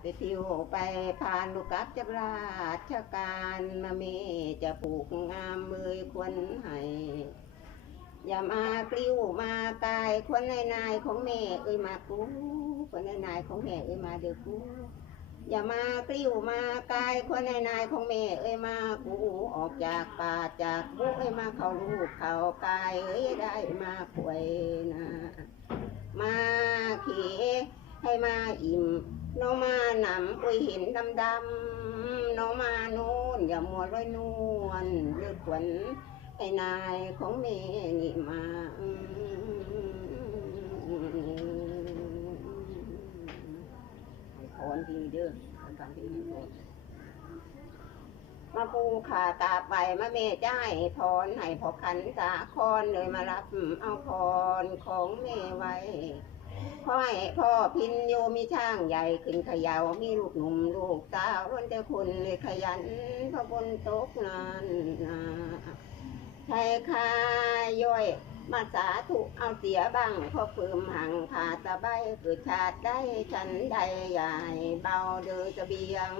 ไปเที่ยวไปผ่านลูกกับจับราชการมาเมจะผูกงามมือควรให้อย่ามากลิ้วมากายคนในนายของแม่เอ้ยมากูคนในนายของแม่เอ้ยมาเด้อกูอย่ามากลิ้วมากายคนในนายของแม่เอ้ยมากูออกจากป่าจากกูเอ้ยมาเขาลูกเขากายเอ้ยได้มาป่วยนะ มาขี่ให้มา อิ่มน้องมาหนำอุ้ยเห็นดำดำน้องมานูนอย่ามัวร้อยนวลเลือกขวัญไอ้นายของแม่นี่มาให้พรทีเด้อฟังทีนี้พรมาปูขาตาไปมาเมจ้ายพรให้พอขันตาคอนเลยมารับเอาพรของแม่ไว้ ขอให้พ่อพินโยมีช่างใหญ่ขึ้นขยาวมีลูกหนุ่มลูกสาวล้วนแต่คุณเลยขยันพระบนตกนานนาให้ข้าย่อยมาสาธุเอาเสียบ้างพอฟืมหังผ่าตะไบเกิดชาติได้ฉันใดใหญ่เบาเดือเสบียง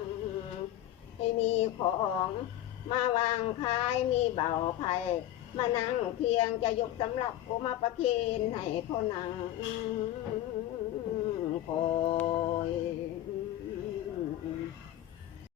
ให้มีของ มาวางคายมีเบาภัย มานั่งเพียงจะยกสำหรับโอมาประเคนให้พ่อนัง